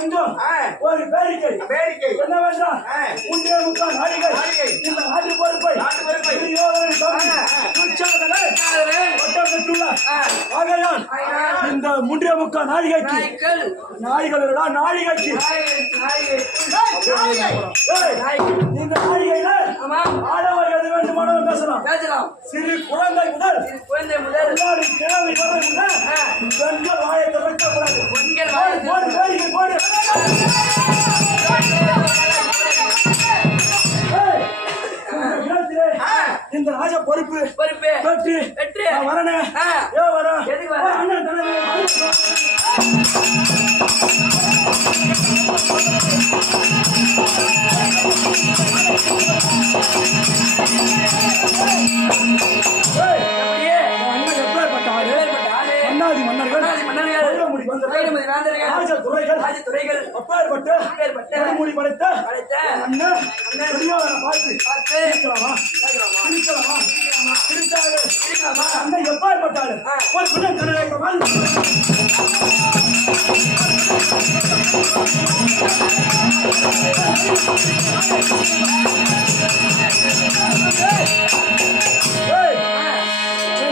ரெண்டும் ஒரு பேரிக்கை என்னவென்றால் முன்னே முக்கால் நாழிகை இந்த நாட்டு பொறுப்பை ஆகையால் இந்த முன்னே முக்கால் நாழிகைக்கு நாழிகைக்கு இந்த நாழிகையில ஆடவர் எது வேண்டுமானாலும் பேசலாம். சிறு குழந்தை முதல் கிழமை வரை பெண்கள் வாயை திறக்கக்கூடாது. இந்த ராஜ பொறுப்பு பெற்று வரனே வர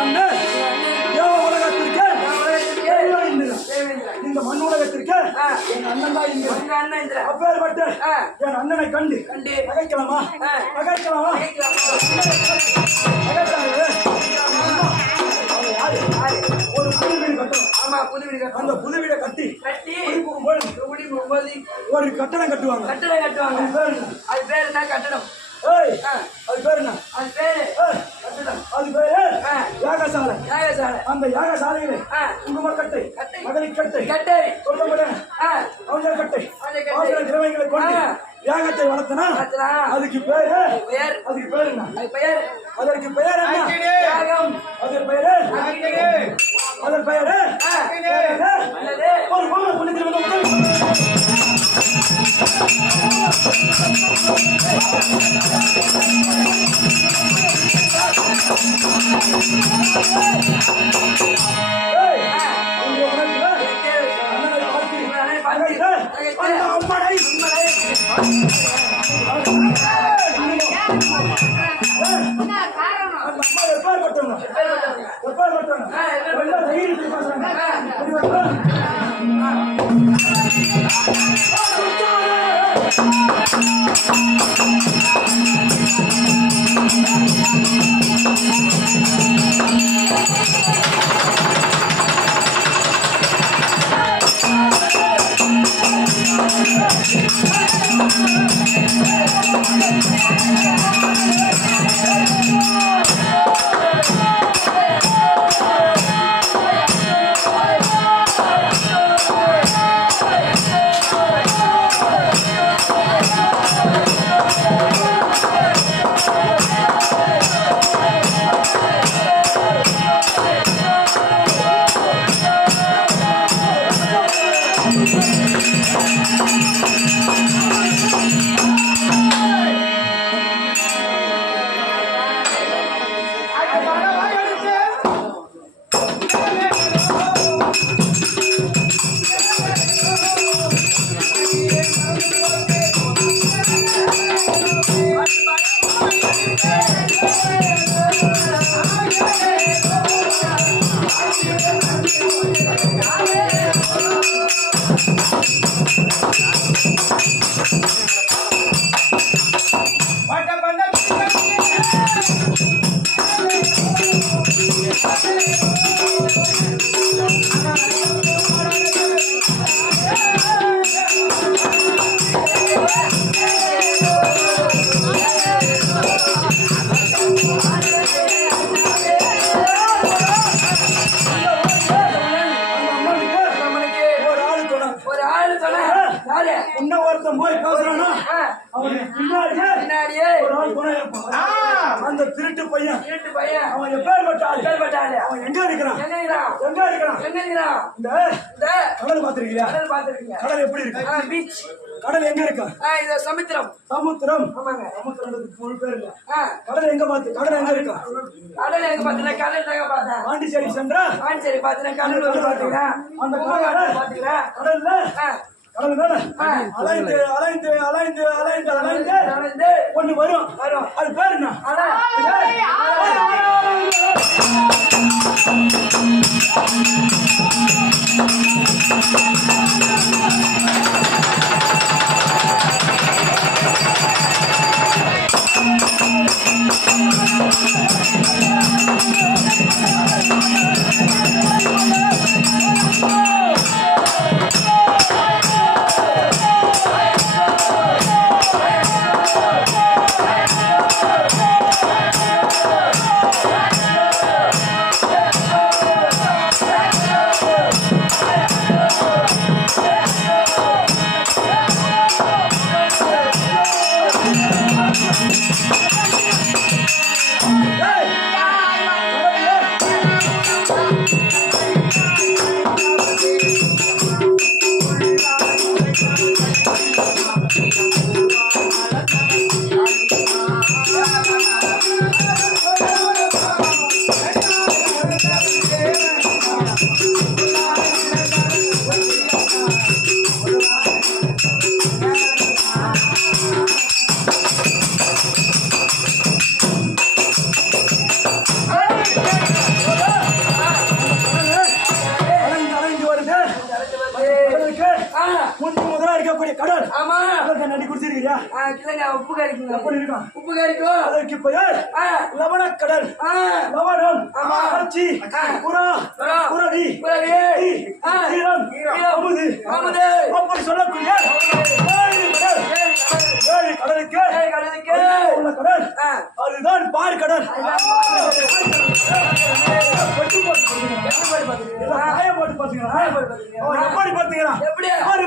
அண்ணன் இந்த மண் உலகத்திற்கு என் அண்ணன் தான் அப்பேற்பட்ட என் அண்ணனை கண்டு நகைக்கலாமா ஒரு புது வீடு கட்டணும். அந்த புது வீடை கட்டி ஒரு கட்டடம் கட்டுவாங்க. அது பேர் என்ன கட்டடம்? அது பேரு என்ன? அது பேரு யாகசாலை. அந்த யாகசாலையில குங்குமக்கட்டை, மகளிக்கட்டை, சொல்லப்பட்ட கட்டை திரவியங்களை கொண்டு யாகத்தை வளர்த்தனா அதுக்கு பேரு என்ன? அதற்கு பெயர் என்ன? அதன் பெயரு ஒரு பொண்ணு புண்ணியத்தில் அந்த திருட்டு பையன் அவன் எப்பேற்பட்டாலே அவன் எங்க இருக்கிறான் இந்த கடல் பாத்திருக்கீங்க கடல் எப்படி இருக்கு பீச் கடல் எங்க இருக்கு இது சமுத்திரம் ஆமாங்க சமுத்திரத்துக்கு முழு பேர் இல்ல கடல் எங்க பாத்து கடல் எங்க இருக்கு கடல் எங்க பாத்தீங்க கடல் எங்க பார்த்தா பாண்டிச்சேரி சென்றா பாண்டிச்சேரி பாத்தீங்க கடல் பாத்தீங்க அந்த கடல்ல கடல் மேல அலைந்து அலைந்து அலைந்து அலைந்து அலைந்து ஒண்ணு வரும் அது பேரு என்ன? கடல் ஆமா நடி குடிச்சிருக்கியா? உப்பு கறிக்கும் எப்படி இருக்கும்? உப்பு கறிக்கும் அதற்கு பெயர் லவண கடல். லவணம் அச்சி புறா புறவி ஈரம் அமுது அப்படி சொல்லக்கூடிய ஏழு கடலுக்கு உள்ள கடல் அதுதான் பார் கடல். போட்டு பாத்தீங்களா? எப்படி பாத்தீங்களா? ஒரு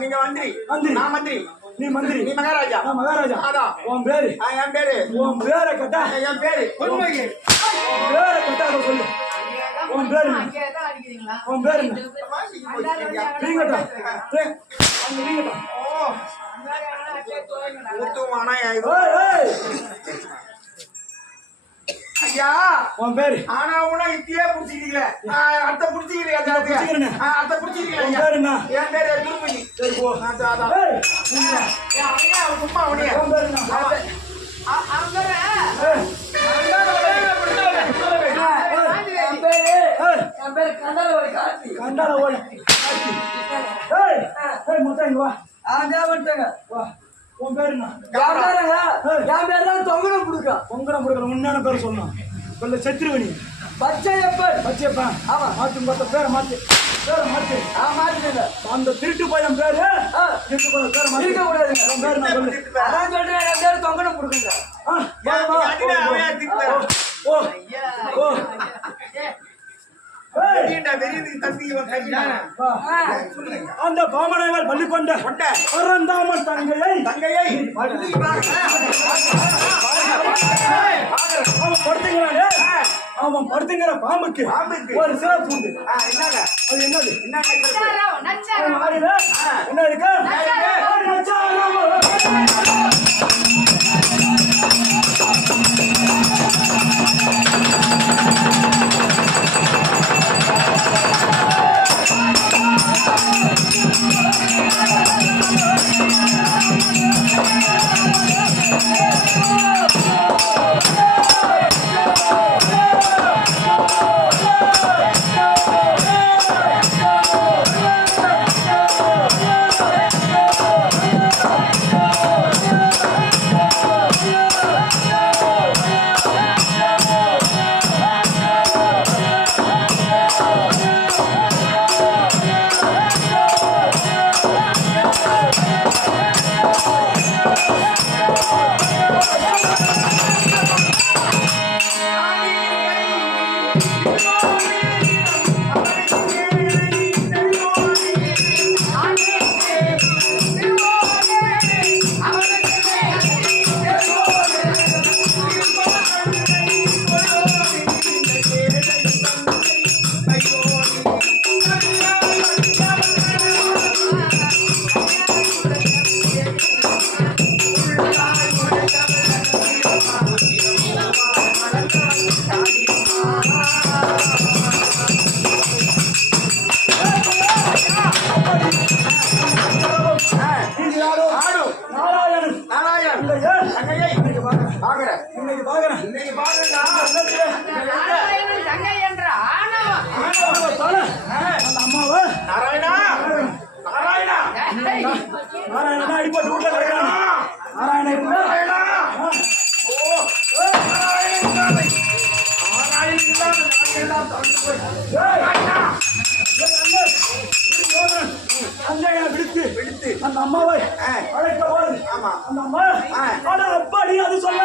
நீங்க மந்திரி நீ மந்திரி நீ மகாராஜா மகாராஜா அதான் உன் பேரு என் பேரு உன் பேரை கட்டா என் பேரு பேரை கட்டா சொல்லு உன் பேரு உன் பேரு ஐயா உன் பேரு ஆனா உன இப்பயே புடிச்சிக்கீங்களே அடுத்த புடிச்சிக்கீங்க அடுத்த புடிச்சிக்கீங்க உன் பேரு என்ன? என் பேரு திருப்பதி சும்மா உனிய கண்டால ஓடி மொத்தம் இங்க வா வா உன் பேரு என்ன? என் பேரு தான் தொங்கடம் புடுக்க உன்ன பேர் சொன்னான் சொல்ல சத்ருவணி பச்சையப்பன். ஆமா, மாத்து மொத்த பேரை மாத்து. மாத்துங்க. அந்த திருட்டு பையன் பேரு திருட்டு பையன் பேரை மாத்து. இருக்க கூடாதுங்க. பேரு நான் சொல்லு. அதான் சொல்றேன், என் பேரு தொங்கன கொடுக்குங்க. அந்த பாமனைகள் பள்ளி கொண்ட பரந்தாமன் தங்கையை அவன் படுத்துங்கிற பாம்புக்கு ஒரு சிறப்பு உண்டு. அது என்னது? என்ன இருக்கு? அந்த அம்மாவை அழைக்க போது அந்த அம்மா அப்படி அது சொல்ல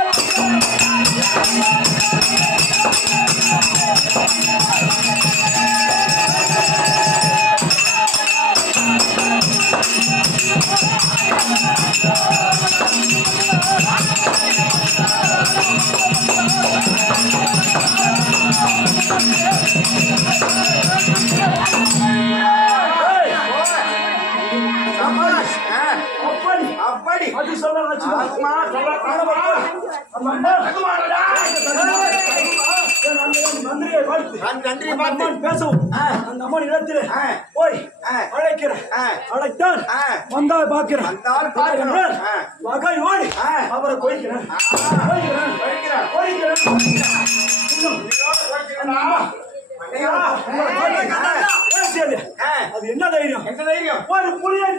அது சொல்ல பேசவும் அந்த அம்மன் இடத்துல போய் அழைக்கிறேன். அழைத்தான் வந்தால் பார்க்கிறேன். வகை ஓடி அவரை கொய்கிறேன். அது என்ன தைரியம்? ஒரு புலியை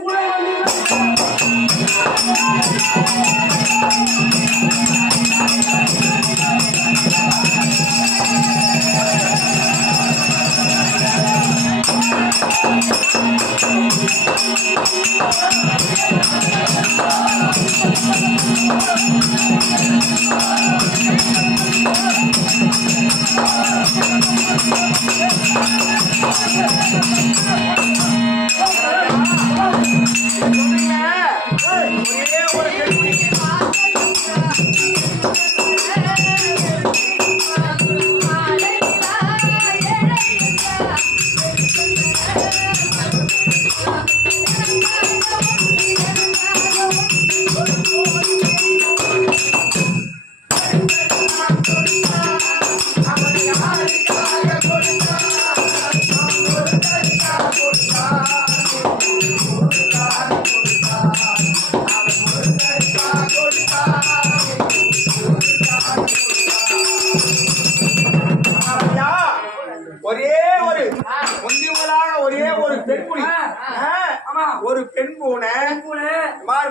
ஒரு பெண் பூனை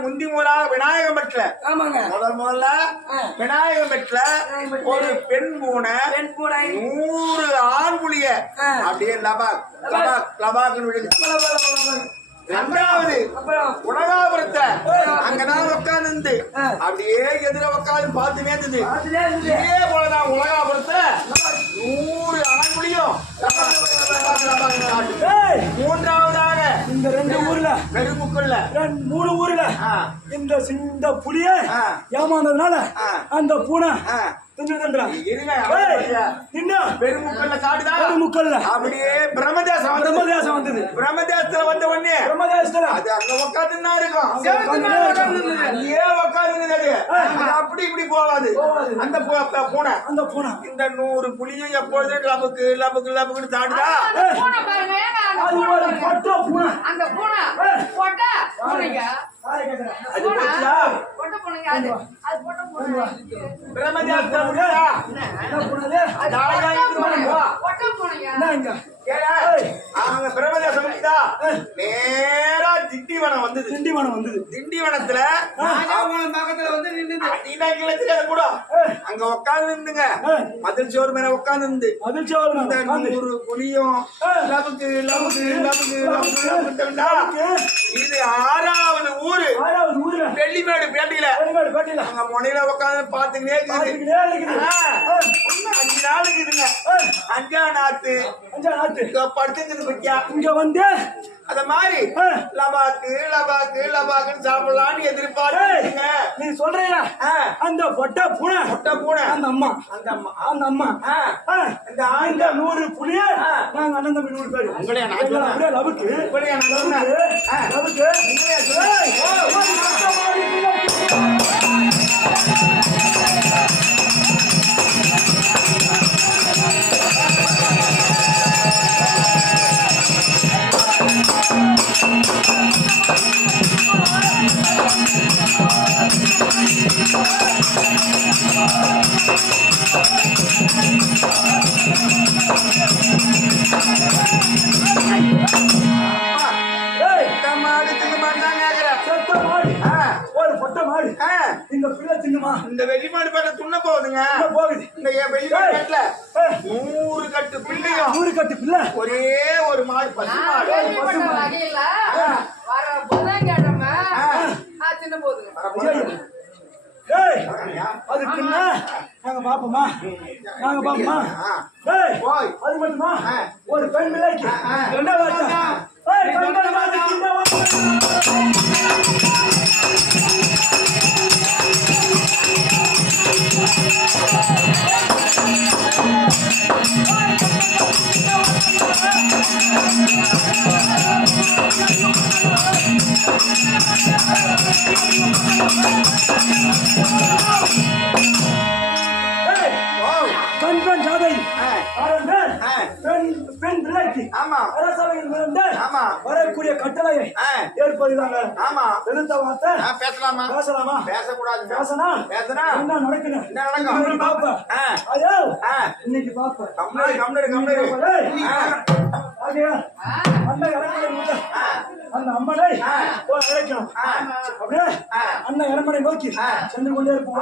முந்தி முதலாக விநாயகம் பெற்ற முதல்ல விநாயகம் பெற்ற ஒரு பெண் பூனை 100 ஆண் புலிய அப்படியே லபாக் லபாக் லபாக். ரெண்டாவது உலகாபுரத்த அங்கதான் உட்கார்ந்து அப்படியே எதிர உட்காந்து பார்த்துமே இருந்தது. இதே போலதான் உலகாபுரத்த 100 ஆண்குழியும். மூன்றாவதாக இந்த 2 ஊர்ல பெருமுக்குள்ள 3 ஊர்ல இந்த புலிய ஏமாந்ததுனால அந்த பூனை பெருமுக்கல்ல காடுதான் அப்படியே பிரம்மதேசம் வந்தது. பிரம்மதேசத்துல வந்த உடனே பிரம்மதேசத்துல அது அங்க உட்காந்துன்னா இருக்கும். ஏன் உட்காந்துருந்தது அப்படி இப்படி போவாது அந்த பூனை. அந்த பூனை இந்த 100 புலியும் எப்பொழுதும் லபுக்கு லபுக்கு லபுக்குன்னு தாடுதா. நேரா திண்டிவனம் வந்தது. திண்டிவனத்துல கூட அங்க உட்கார்ந்து இருந்துங்க மதில் சோறு மேல உட்கார்ந்து 100 புலியும் லபுக்கு லபுக்கு லபுக்கு லபுக்கு. இது 6வது ஊரு வெள்ளிமேடு பேட்டையில அங்க முனையில உட்காந்து பாத்துக்கிட்டே 5 நாள் இருக்குதுங்க. 5ஆம் நாத்து படுத்துங்குது பத்தியா. இங்க வந்து அத மாதிரி லபாக்கு லபாக்கு லபாக்குன்னு சாப்பிடலான்னு எதிர்பார்த்து நீ சொல்றியா அந்த பொட்ட பூனை அந்த அம்மா இந்த 100 புலிய நாங்க அண்ணன் தம்பி 100 பேரு உங்களையா லபுக்கு இந்த வெளிமாடு பேட்டை துண்ண போகுதுங்க. இந்த வெளிமாடு பேட்டல 100 கட்டு பிள்ளையும் 100 கட்டு பிள்ளை ஒரே ஒரு மாடு பசு மாடு அதுக்குன்னா நாங்க பாப்போமா அது மட்டுமா ஒரு பெண் பிள்ளைக்கு 2வது கண்பன் ஜாதை பெண் பிள்ளைக்கு அரசவையில் இருந்து வரக்கூடிய கட்டளையை ஏற்பதுதாங்க. எழுத்த வார்த்தை பேசலாமா பேசக்கூடாது. என்ன நடக்குது பாப்ப ஐயோ இன்னைக்கு பாப்ப அந்த அம்மனை அழைக்கணும். அப்படியே அண்ணன் இளமனை நோக்கி சென்று கொண்டே இருப்போம்.